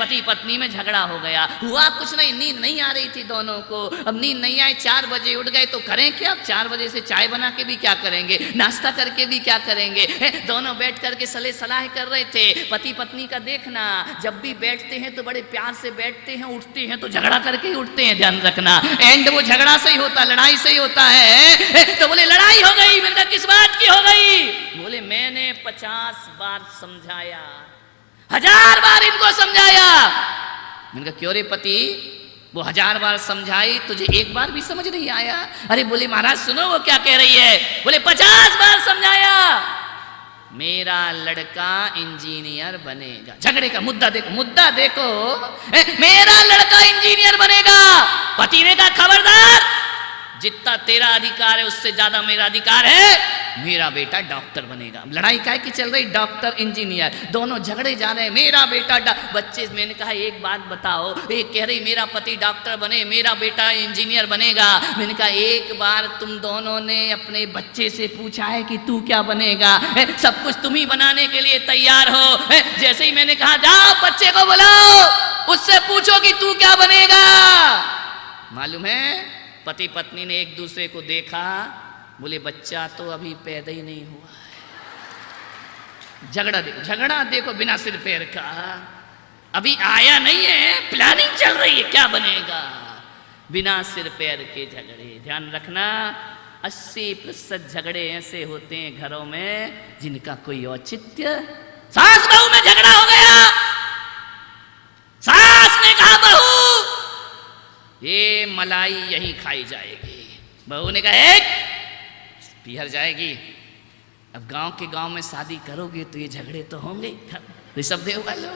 पति पत्नी में झगड़ा हो गया। हुआ कुछ नहीं, नींद नहीं आ रही थी दोनों को। अब नींद नहीं आई, 4 बजे उठ गए तो करें क्या? 4 बजे से चाय बना के भी क्या करेंगे, नाश्ता करके भी क्या करेंगे? दोनों बैठ करके सलाह कर रहे थे। पति पत्नी का देखना, जब भी बैठते हैं तो बड़े प्यार से बैठते हैं, उठते हैं तो झगड़ा करके ही उठते हैं, ध्यान रखना। एंड वो झगड़ा से ही होता, लड़ाई से ही होता है। तो बोले लड़ाई हो गई। मैंने कहा किस बात की हो गई? बोले मैंने 50 बार समझाया, 1000 बार इनको समझाया। मैंने कहा क्यों रे पति? वो 1000 बार समझाई, तुझे एक बार भी समझ नहीं आया? अरे बोले महाराज सुनो वो क्या कह रही है। बोले 50 बार समझाया, मेरा लड़का इंजीनियर बनेगा। झगड़े का मुद्दा देखो, मेरा लड़का इंजीनियर बनेगा। पति ने कहा खबरदार, जितना तेरा अधिकार है उससे ज्यादा मेरा अधिकार है, मेरा बेटा डॉक्टर बनेगा। लड़ाई काय की चल रही, डॉक्टर इंजीनियर, दोनों झगड़े जा रहे हैं। मेरा बेटा बच्चे, मैंने कहा एक बात बताओ, एक कह रही मेरा पति डॉक्टर बने, मेरा बेटा इंजीनियर बनेगा। मैंने कहा एक बार तुम दोनों ने अपने बच्चे से पूछा है कि तू क्या बनेगा? सब कुछ तुम ही बनाने के लिए तैयार हो। जैसे ही मैंने कहा जाओ बच्चे को बुलाओ, उससे पूछो कि तू क्या बनेगा। मालूम है पति पत्नी ने एक दूसरे को देखा, बोले बच्चा तो अभी पैदा ही नहीं हुआ है। झगड़ा देखो बिना सिर पैर का, अभी आया नहीं है, प्लानिंग चल रही है क्या बनेगा। बिना सिर पैर के झगड़े। ध्यान रखना 80% झगड़े ऐसे होते हैं घरों में जिनका कोई औचित्य। सास बहू में झगड़ा हो गया, सास ने कहा बहू ये मलाई यही खाई जाएगी, बहू ने कहा एक पीहर जाएगी। अब गांव में शादी करोगे तो ये झगड़े तो होंगे। ऋषभ देव वालों,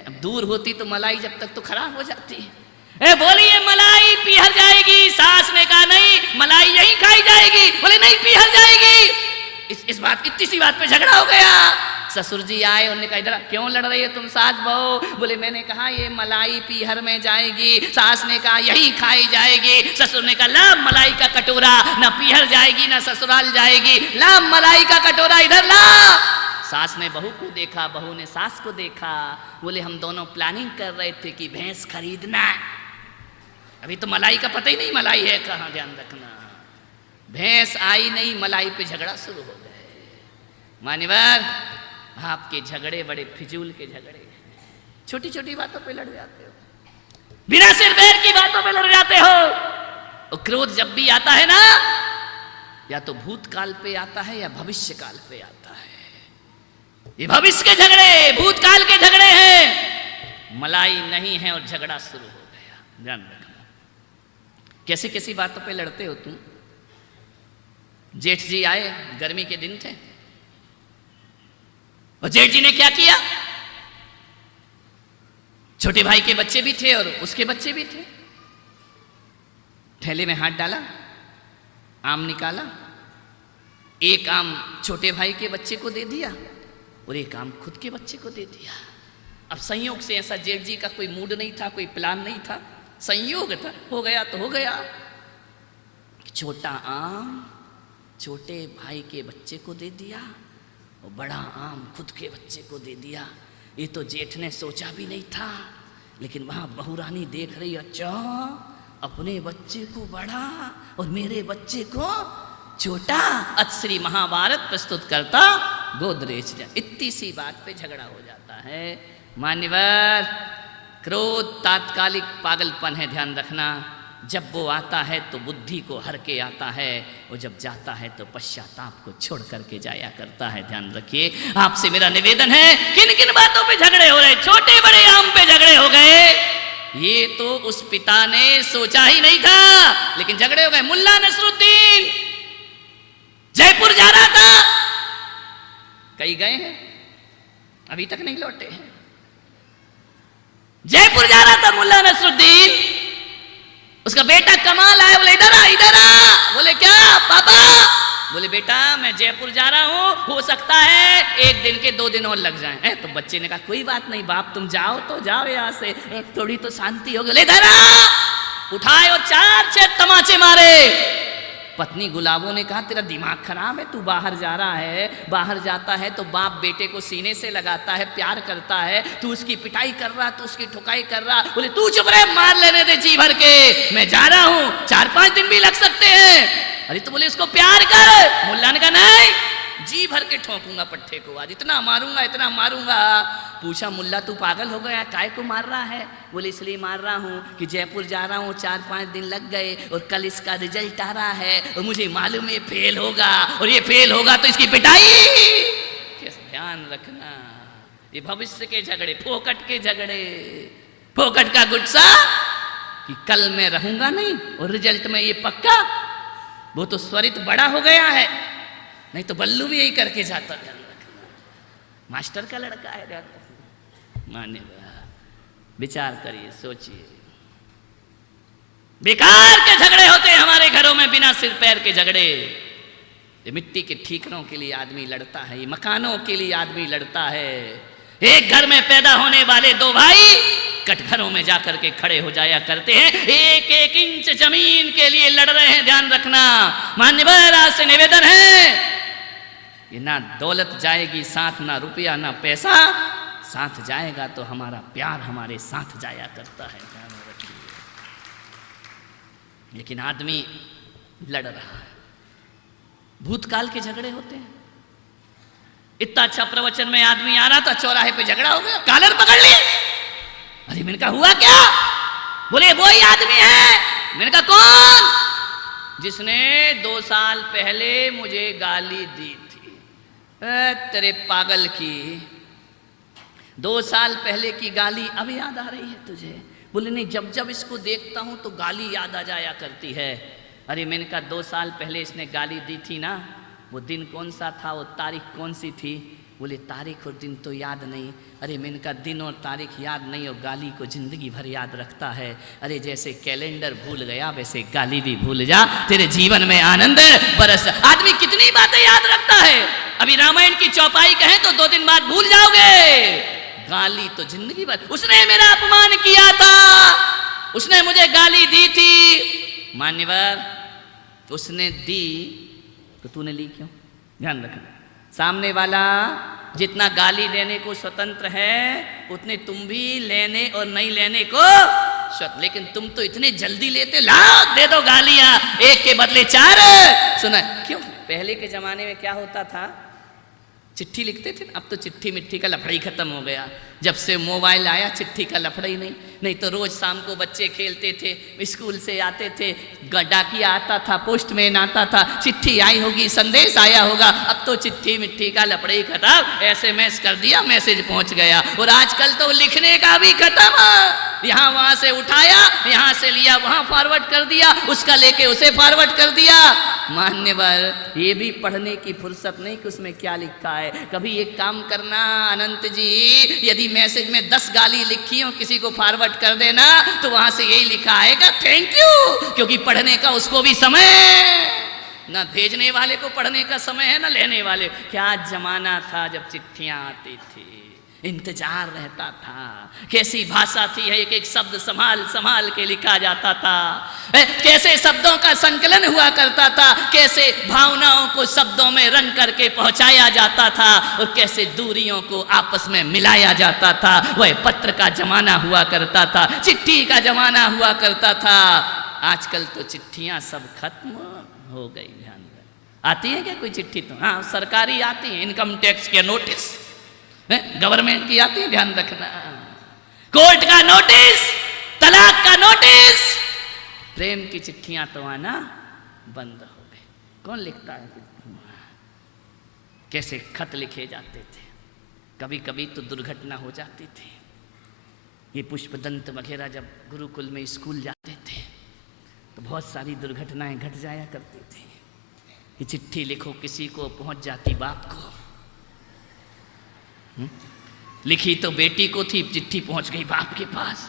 अब दूर होती तो मलाई जब तक तो खराब हो जाती है। बोलिए मलाई पीहर जाएगी। सास ने कहा नहीं, मलाई यही खाई जाएगी। बोले नहीं पीहर जाएगी। इस बात, इतनी सी बात पे झगड़ा हो गया। ससुर जी आए, उन्होंने कहा इधर क्यों लड़ रही है तुम सास बहू? बोले मैंने कहा ये मलाई पीहर में जाएगी। सास ने कहा यही खाई जाएगी। ससुर ने कहा ला मलाई का कटोरा, ना पीहर जाएगी ना ससुराल जाएगी, ला मलाई का कटोरा इधर ला। सास ने बहू को देखा, बहू ने सास को देखा। बोले हम दोनों प्लानिंग कर रहे थे कि भैंस खरीदना, अभी तो मलाई का पता ही नहीं मलाई है कहाँ। ध्यान रखना, भैंस आई नहीं, मलाई पे झगड़ा शुरू हो गए। मान्यवर आपके झगड़े बड़े फिजूल के झगड़े, छोटी छोटी बातों पे लड़ जाते हो, बिना सिर पैर की बातों पे लड़ जाते हो। और क्रोध जब भी आता है ना, या तो भूतकाल पे आता है या भविष्य काल पे आता है। ये भविष्य के झगड़े, भूतकाल के झगड़े हैं। मलाई नहीं है और झगड़ा शुरू हो गया। ध्यान रखना कैसी कैसी बातों पे लड़ते हो तुम। जेठ जी आए, गर्मी के दिन थे, और जेठ जी ने क्या किया, छोटे भाई के बच्चे भी थे और उसके बच्चे भी थे। थैले में हाथ डाला, आम निकाला, एक आम छोटे भाई के बच्चे को दे दिया और एक आम खुद के बच्चे को दे दिया। अब संयोग से ऐसा जेठ जी का कोई मूड नहीं था, कोई प्लान नहीं था, संयोग था, हो गया तो हो गया। छोटा आम छोटे भाई के बच्चे को दे दिया और बड़ा आम खुद के बच्चे को दे दिया। ये तो जेठ ने सोचा भी नहीं था, लेकिन वहां बहू रानी देख रही, अच्छा अपने बच्चे को बड़ा और मेरे बच्चे को छोटा। श्री महाभारत प्रस्तुत करता गोदरेज। इतनी सी बात पे झगड़ा हो जाता है। मान्यवर क्रोध तात्कालिक पागलपन है, ध्यान रखना। जब वो आता है तो बुद्धि को हर के आता है, और जब जाता है तो पश्चाताप को छोड़ करके जाया करता है। ध्यान रखिए। आपसे मेरा निवेदन है, किन किन बातों पे झगड़े हो रहे, छोटे बड़े आम पे झगड़े हो गए, ये तो उस पिता ने सोचा ही नहीं था, लेकिन झगड़े हो गए। मुल्ला नसरुद्दीन जयपुर जा रहा था, कहीं गए हैं, अभी तक नहीं लौटे हैं। जयपुर जा रहा था मुल्ला नसरुद्दीन, उसका बेटा कमाल आया, बोले इधर आ इधर आ। बोले क्या पापा? बोले बेटा मैं जयपुर जा रहा हूं, हो सकता है 1 दिन के 2 दिन और लग जाएं। तो बच्चे ने कहा कोई बात नहीं बाप, तुम जाओ तो जाओ, यहां से थोड़ी तो शांति हो गई। इधर आ, उठाए और 4-6 तमाचे मारे। पत्नी गुलाबों ने कहा तेरा दिमाग खराब है, तू बाहर जा रहा है, बाहर जाता है तो बाप बेटे को सीने से लगाता है, प्यार करता है, तू उसकी पिटाई कर रहा, तू उसकी ठुकाई कर रहा। बोले तू चुप रहे, मार लेने दे जी भर के, मैं जा रहा हूं, 4-5 दिन भी लग सकते हैं। अरे तो बोले उसको प्यार कर। मुल्ला ने कहा नहीं, जी भर के ठोकूंगा पट्टे को, आज इतना मारूंगा इतना मारूंगा। पूछा मुल्ला तू पागल हो गया, काय को मार रहा है? बोले इसलिए मार रहा हूँ कि जयपुर जा रहा हूँ, 4-5 दिन लग गए और कल इसका रिजल्ट आ रहा है और मुझे मालूम है फेल होगा, और ये फेल होगा तो इसकी पिटाई। ध्यान रखना, ये भविष्य के झगड़े, फोकट के झगड़े, फोकट का गुस्सा कि कल मैं रहूंगा नहीं और रिजल्ट में ये पक्का। वो तो स्वरित बड़ा हो गया है, नहीं तो बल्लू भी यही करके जाता। ध्यान रखना, मास्टर का लड़का है, ध्यान रखना। माने विचार करिए, सोचिए, बेकार के झगड़े होते हैं हमारे घरों में, बिना सिर पैर के झगड़े। ये मिट्टी के ठीकरों के लिए आदमी लड़ता है, ये मकानों के लिए आदमी लड़ता है। एक घर में पैदा होने वाले 2 भाई कटघरों में जाकर के खड़े हो जाया करते हैं, 1-1 इंच जमीन के लिए लड़ रहे हैं। ध्यान रखना, मान्यवर आज से निवेदन है, ये ना दौलत जाएगी साथ, ना रुपया ना पैसा साथ जाएगा, तो हमारा प्यार हमारे साथ जाया करता है। लेकिन आदमी लड़ रहा है, भूतकाल के झगड़े होते हैं। इतना अच्छा प्रवचन में आदमी आ रहा था, चौराहे पे झगड़ा हो गया, कॉलर पकड़ ली। अरे मैंने कहा हुआ क्या? बोले वही आदमी है। मैंने कहा कौन? जिसने 2 साल पहले मुझे गाली दी थी। तेरे पागल की 2 साल पहले की गाली अब याद आ रही है तुझे? बोले नहीं, जब जब इसको देखता हूं तो गाली याद आ जाया करती है। अरे मैंने कहा 2 साल पहले इसने गाली दी थी ना, वो दिन कौन सा था, वो तारीख कौन सी थी? बोले तारीख और दिन तो याद नहीं। अरे मैंने कहा दिन और तारीख याद नहीं और गाली को जिंदगी भर याद रखता है। अरे जैसे कैलेंडर भूल गया वैसे गाली भी भूल जा, तेरे जीवन में आनंद बरस। आदमी कितनी बातें याद रखता है, अभी रामायण की चौपाई कहें तो 2 दिन बाद भूल जाओगे, गाली तो जिंदगी भर। उसने मेरा अपमान किया था, उसने मुझे गाली दी थी। मान्यवर उसने दी तो तूने ली क्यों? ध्यान रखना, सामने वाला जितना गाली देने को स्वतंत्र है उतने तुम भी लेने और नहीं लेने को स्वतंत्र। लेकिन तुम तो इतने जल्दी लेते, लाओ दे दो गालियां, 1 के बदले 4। सुना क्यों? पहले के जमाने में क्या होता था, चिट्ठी लिखते थे, अब तो चिट्ठी मिट्ठी का लफड़ा ही खत्म हो गया। जब से मोबाइल आया चिट्ठी का लफड़ा ही नहीं तो रोज शाम को बच्चे खेलते थे, स्कूल से आते थे, डाकिया आता था, पोस्टमैन आता था, चिट्ठी आई होगी, संदेश आया होगा। अब तो चिट्ठी मिट्ठी का लफड़ा ही खत्म, SMS कर दिया, मैसेज पहुंच गया। और आजकल तो लिखने का भी खत्म, यहाँ वहां से उठाया, यहाँ से लिया, वहां फॉरवर्ड कर दिया, उसका लेके उसे फॉरवर्ड कर दिया। मान्यवर ये भी पढ़ने की फुर्सत नहीं कि उसमें क्या लिखा है। कभी एक काम करना अनंत जी, यदि मैसेज में 10 गाली लिखी हो, किसी को फॉरवर्ड कर देना तो वहां से यही लिखा आएगा थैंक यू, क्योंकि पढ़ने का उसको भी समय, ना भेजने वाले को पढ़ने का समय है ना लेने वाले। क्या जमाना था जब चिट्ठियां आती थी, इंतजार रहता था, कैसी भाषा थी, एक एक शब्द संभाल संभाल के लिखा जाता था, कैसे शब्दों का संकलन हुआ करता था, कैसे भावनाओं को शब्दों में रंग करके पहुंचाया जाता था और कैसे दूरियों को आपस में मिलाया जाता था। वह पत्र का जमाना हुआ करता था, चिट्ठी का जमाना हुआ करता था। आजकल तो चिट्ठियां सब खत्म हो गई। ध्यान आती है क्या कोई चिट्ठी? तो हाँ सरकारी आती है, इनकम टैक्स के नोटिस, गवर्नमेंट की आती है, ध्यान रखना, कोर्ट का नोटिस, तलाक का नोटिस। प्रेम की चिट्ठियां तो आना बंद हो गई। कौन लिखता है? कैसे खत लिखे जाते थे, कभी कभी तो दुर्घटना हो जाती थी। ये पुष्पदंत वगैरह जब गुरुकुल में स्कूल जाते थे तो बहुत सारी दुर्घटनाएं घट जाया करती थी। ये चिट्ठी लिखो, किसी को पहुंच जाती बाप को, लिखी तो बेटी को थी, चिट्ठी पहुंच गई बाप के पास।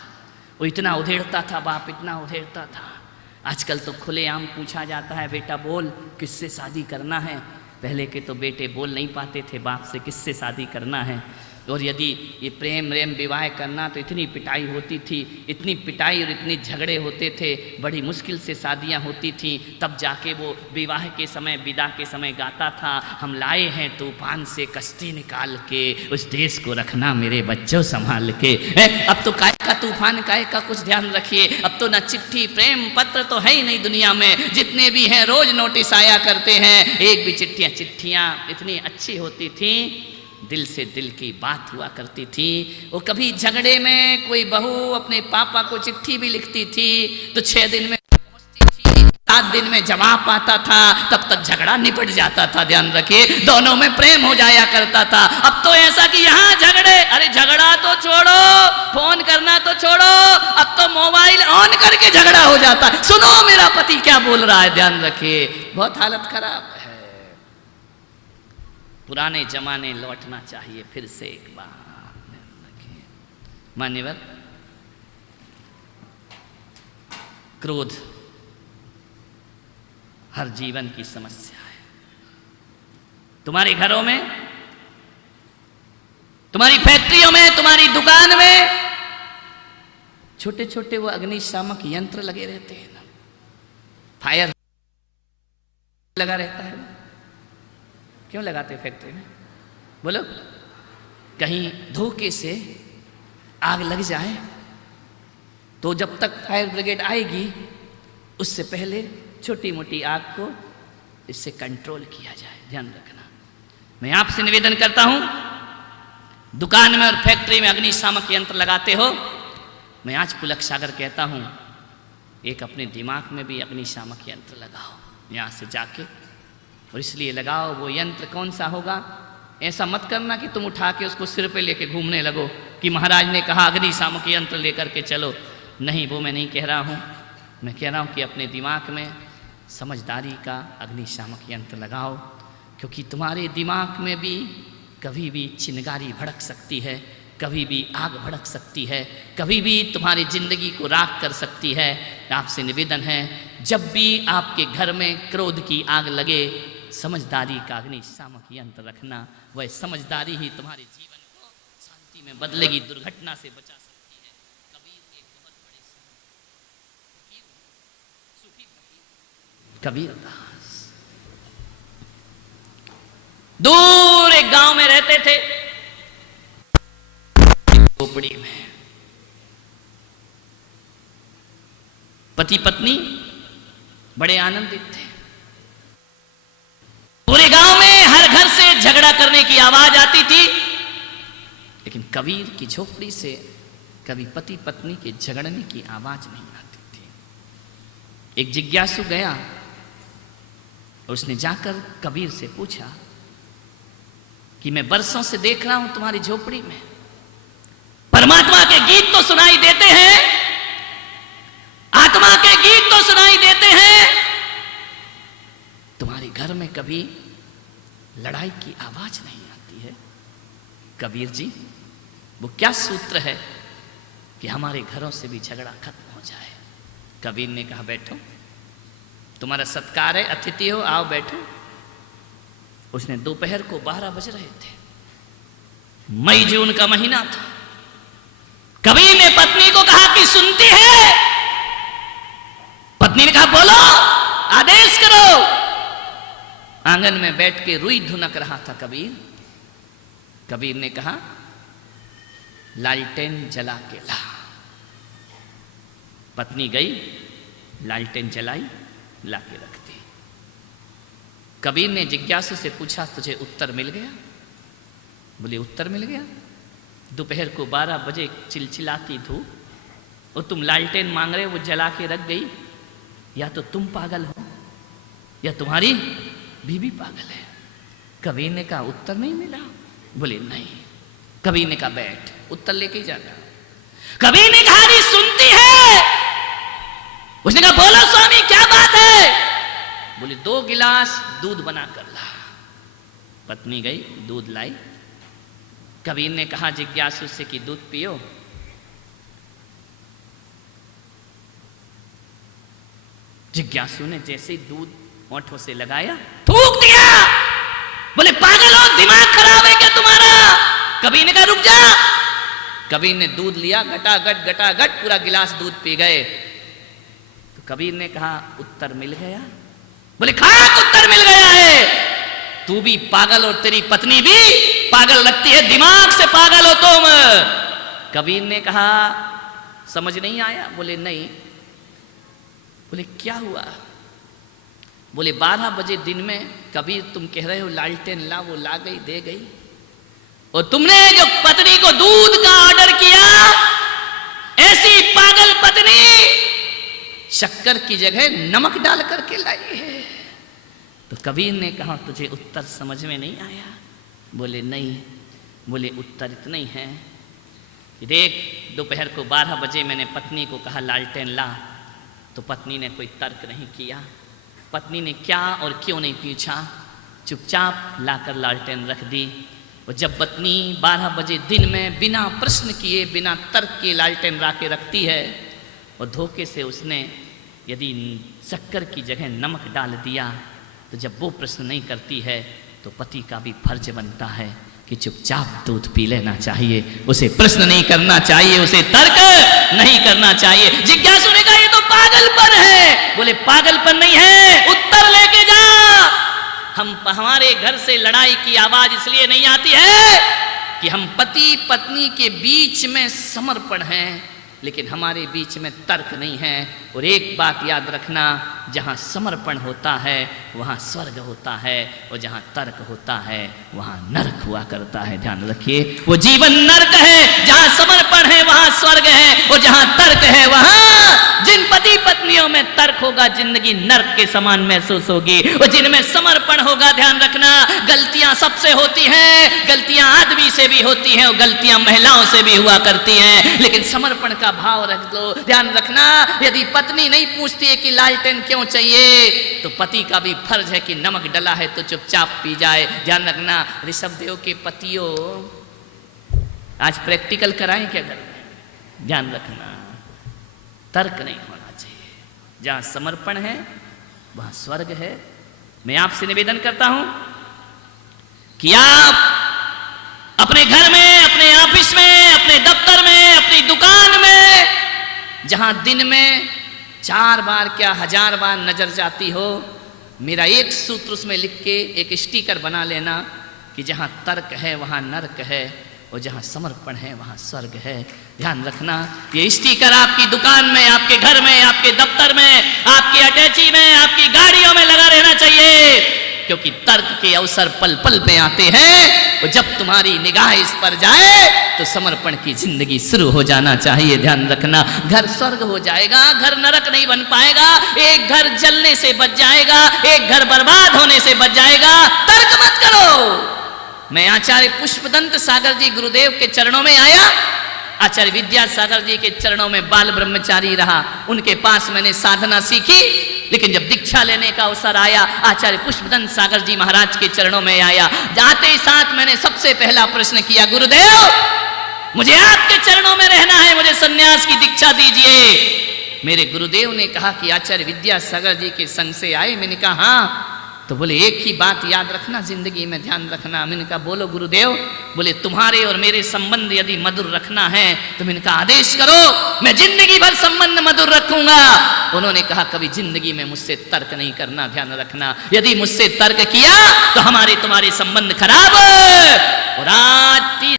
वो इतना उधेड़ता था बाप, इतना उधेड़ता था। आजकल तो खुलेआम पूछा जाता है, बेटा बोल किससे शादी करना है। पहले के तो बेटे बोल नहीं पाते थे बाप से किससे शादी करना है। और यदि ये प्रेम रेम विवाह करना तो इतनी पिटाई होती थी, इतनी पिटाई और इतने झगड़े होते थे, बड़ी मुश्किल से शादियां होती थीं। तब जाके वो विवाह के समय, विदा के समय गाता था, हम लाए हैं तूफान से कश्ती निकाल के, उस देश को रखना मेरे बच्चों संभाल के। अब तो काय का तूफान, काय का कुछ ध्यान रखिए। अब तो न चिट्ठी प्रेम पत्र तो है ही नहीं दुनिया में, जितने भी हैं रोज नोटिस आया करते हैं। एक भी चिट्ठियां इतनी अच्छी होती थी, दिल से दिल की बात हुआ करती थी। वो कभी झगड़े में कोई बहू अपने पापा को चिट्ठी भी लिखती थी तो 6 दिन में पहुंचती थी, 7 दिन में जवाब आता था, तब तक झगड़ा निपट जाता था। ध्यान रखिए, दोनों में प्रेम हो जाया करता था। अब तो ऐसा कि यहाँ झगड़े, अरे झगड़ा तो छोड़ो, फोन करना तो छोड़ो, अब तो मोबाइल ऑन करके झगड़ा हो जाता है। सुनो मेरा पति क्या बोल रहा है, ध्यान रखिए, बहुत हालत खराब है। पुराने जमाने लौटना चाहिए फिर से एक बार। मान्यवर, क्रोध हर जीवन की समस्या है। तुम्हारे घरों में, तुम्हारी फैक्ट्रियों में, तुम्हारी दुकान में छोटे छोटे वो अग्निशामक यंत्र लगे रहते हैं ना, फायर लगा रहता है। क्यों लगाते फैक्ट्री में? बोलो, कहीं धोखे से आग लग जाए तो जब तक फायर ब्रिगेड आएगी उससे पहले छोटी मोटी आग को इससे कंट्रोल किया जाए। ध्यान रखना। मैं आपसे निवेदन करता हूं, दुकान में और फैक्ट्री में अग्निशामक यंत्र लगाते हो, मैं आज पुलक सागर कहता हूं, एक अपने दिमाग में भी अग्निशामक यंत्र लगाओ यहां से जाके। और इसलिए लगाओ, वो यंत्र कौन सा होगा? ऐसा मत करना कि तुम उठा के उसको सिर पे लेके घूमने लगो कि महाराज ने कहा अग्निशामक यंत्र लेकर के चलो। नहीं, वो मैं नहीं कह रहा हूं। मैं कह रहा हूं कि अपने दिमाग में समझदारी का अग्निशामक यंत्र लगाओ, क्योंकि तुम्हारे दिमाग में भी कभी भी चिंगारी भड़क सकती है, कभी भी आग भड़क सकती है, कभी भी तुम्हारी जिंदगी को राख कर सकती है। आपसे निवेदन है, जब भी आपके घर में क्रोध की आग लगे, समझदारी का अग्निशामक यंत्र रखना। वह समझदारी ही तुम्हारे जीवन को शांति में बदलेगी, दुर्घटना से बचा सकती है। कबीर एक बहुत बड़े कबीरदास दूर एक गांव में रहते थे, झोपड़ी में। पति पत्नी बड़े आनंदित थे। पूरे गांव में हर घर से झगड़ा करने की आवाज आती थी, लेकिन कबीर की झोपड़ी से कभी पति पत्नी के झगड़ने की आवाज नहीं आती थी। एक जिज्ञासु गया और उसने जाकर कबीर से पूछा कि मैं बरसों से देख रहा हूं तुम्हारी झोपड़ी में परमात्मा के गीत तो सुनाई देते हैं, आत्मा के गीत तो सुनाई देते हैं, तुम्हारे घर में कभी लड़ाई की आवाज नहीं आती है। कबीर जी, वो क्या सूत्र है कि हमारे घरों से भी झगड़ा खत्म हो जाए? कबीर ने कहा, बैठो, तुम्हारा सत्कार है, अतिथि हो, आओ बैठो। उसने दोपहर को 12 बज रहे थे, मई जून का महीना था। कबीर ने पत्नी को कहा कि सुनती है? पत्नी ने कहा, बोलो, आदेश करो। आंगन में बैठ के रुई धुनक रहा था कबीर। कबीर ने कहा, लालटेन जला के ला। पत्नी गई, लालटेन जलाई, ला के रख दी। कबीर ने जिज्ञासु से पूछा, तुझे उत्तर मिल गया? बोले, उत्तर मिल गया। दोपहर को 12 बजे चिलचिलाती धूप और तुम लालटेन मांग रहे हो, वो जला के रख गई। या तो तुम पागल हो या तुम्हारी बीवी पागल है। कबीर ने कहा, उत्तर नहीं मिला? बोले, नहीं। कबीर ने कहा, बैठ, उत्तर लेके जाना। कबीर ने कहा, नहीं सुनती है? उसने कहा, बोलो स्वामी, क्या बात है? बोले, 2 गिलास दूध बना कर ला। पत्नी गई, दूध लाई। कबीर ने कहा जिज्ञासु से कि दूध पियो। जिज्ञासु ने जैसे ही दूध होठों से लगाया, थूक दिया। बोले, पागल हो, दिमाग खराब है क्या तुम्हारा? कबीर ने कहा रुक जा। कबीर ने दूध लिया, घटाघट पूरा गिलास दूध पी गए। तो कबीर ने कहा उत्तर मिल गया? बोले खाक उत्तर मिल गया है। तू भी पागल और तेरी पत्नी भी पागल लगती है, दिमाग से पागल हो तुम। कबीर ने कहा समझ नहीं आया? बोले नहीं। बोले क्या हुआ? बोले 12 बजे दिन में कबीर तुम कह रहे हो लालटेन ला, वो ला गई, दे गई, और तुमने जो पत्नी को दूध का ऑर्डर किया, ऐसी पागल पत्नी शक्कर की जगह नमक डाल करके लाई है। तो कबीर ने कहा तुझे उत्तर समझ में नहीं आया? बोले नहीं। बोले उत्तर इतना ही है कि देख, दोपहर को 12 बजे मैंने पत्नी को कहा लालटेन ला, तो पत्नी ने कोई तर्क नहीं किया। पत्नी ने क्या और क्यों नहीं पूछा, चुपचाप लाकर लालटेन रख दी। और जब पत्नी 12 बजे दिन में बिना प्रश्न किए, बिना तर्क के लालटेन ला के रखती है, और धोखे से उसने यदि शक्कर की जगह नमक डाल दिया, तो जब वो प्रश्न नहीं करती है तो पति का भी फर्ज बनता है कि चुपचाप दूध पी लेना चाहिए, उसे प्रश्न नहीं करना चाहिए, उसे तर्क नहीं करना चाहिए। जिज्ञासु ने कहा ये तो पागलपन है। बोले पागलपन नहीं है, उत्तर लेके जा। हमारे घर से लड़ाई की आवाज इसलिए नहीं आती है कि हम पति पत्नी के बीच में समर्पण है, लेकिन हमारे बीच में तर्क नहीं है। और एक बात याद रखना, जहाँ समर्पण होता है वहाँ स्वर्ग होता है, और जहाँ तर्क होता है वहाँ नरक हुआ करता है। ध्यान रखिए, वो जीवन नरक है। जहाँ समर्पण है वहाँ स्वर्ग है, और जहाँ तर्क है वहाँ, जिन पति पत्नियों में तर्क होगा जिंदगी नरक के समान महसूस होगी, और जिनमें समर्पण होगा, ध्यान रखना, गलतियां सबसे होती हैं, गलतियां आदमी से भी होती हैं और गलतियां महिलाओं से भी हुआ करती हैं, लेकिन समर्पण का भाव रख दो। ध्यान रखना, यदि पत्नी नहीं पूछती है कि लालटेन क्यों चाहिए, तो पति का भी फर्ज है कि नमक डला है तो चुपचाप पी जाए। ध्यान रखना, ऋषभदेव के पतियों, आज प्रैक्टिकल कराएं क्या घर में? ध्यान रखना, तर्क नहीं होना चाहिए। जहां समर्पण है वहां स्वर्ग है। मैं आपसे निवेदन करता हूं कि आप अपने घर में, अपने ऑफिस में, अपने दफ्तर में, अपनी दुकान में, जहां दिन में 4 बार क्या 1000 बार नजर जाती हो, मेरा एक सूत्र उसमें लिख के एक स्टिकर बना लेना कि जहां तर्क है वहां नरक है, और जहां समर्पण है वहां स्वर्ग है। ध्यान रखना, ये स्टिकर आपकी दुकान में, आपके घर में, आपके दफ्तर में, आपकी अटैची में, आपकी गाड़ियों में लगा रहना चाहिए, क्योंकि तर्क के अवसर पल पल पे आते हैं, और जब तुम्हारी निगाह इस पर जाए तो समर्पण की जिंदगी शुरू हो जाना चाहिए। ध्यान रखना, घर स्वर्ग हो जाएगा, घर नरक नहीं बन पाएगा। एक घर जलने से बच जाएगा, एक घर बर्बाद होने से बच जाएगा। तर्क मत करो। मैं आचार्य पुष्पदंत सागर जी गुरुदेव के चरणों में आया, आचार्य विद्यासागर जी के चरणों में बाल ब्रह्मचारी रहा, उनके पास मैंने साधना सीखी, लेकिन जब दीक्षा लेने का अवसर आया, आचार्य पुष्पदंत सागर जी महाराज के चरणों में आया। जाते ही साथ मैंने सबसे पहला प्रश्न किया, गुरुदेव मुझे आपके चरणों में रहना है, मुझे सन्यास की दीक्षा दीजिए। मेरे गुरुदेव ने कहा कि आचार्य विद्यासागर जी के संग से आए? मैंने कहा हाँ। तो बोले एक ही बात याद रखना जिंदगी में, ध्यान रखना। मैंने कहा बोलो गुरुदेव। बोले तुम्हारे और मेरे संबंध यदि मधुर रखना है तो मैंने कहा आदेश करो, मैं जिंदगी भर संबंध मधुर रखूंगा। उन्होंने कहा कभी जिंदगी में मुझसे तर्क नहीं करना। ध्यान रखना, यदि मुझसे तर्क किया तो हमारे तुम्हारे संबंध खराब। और आज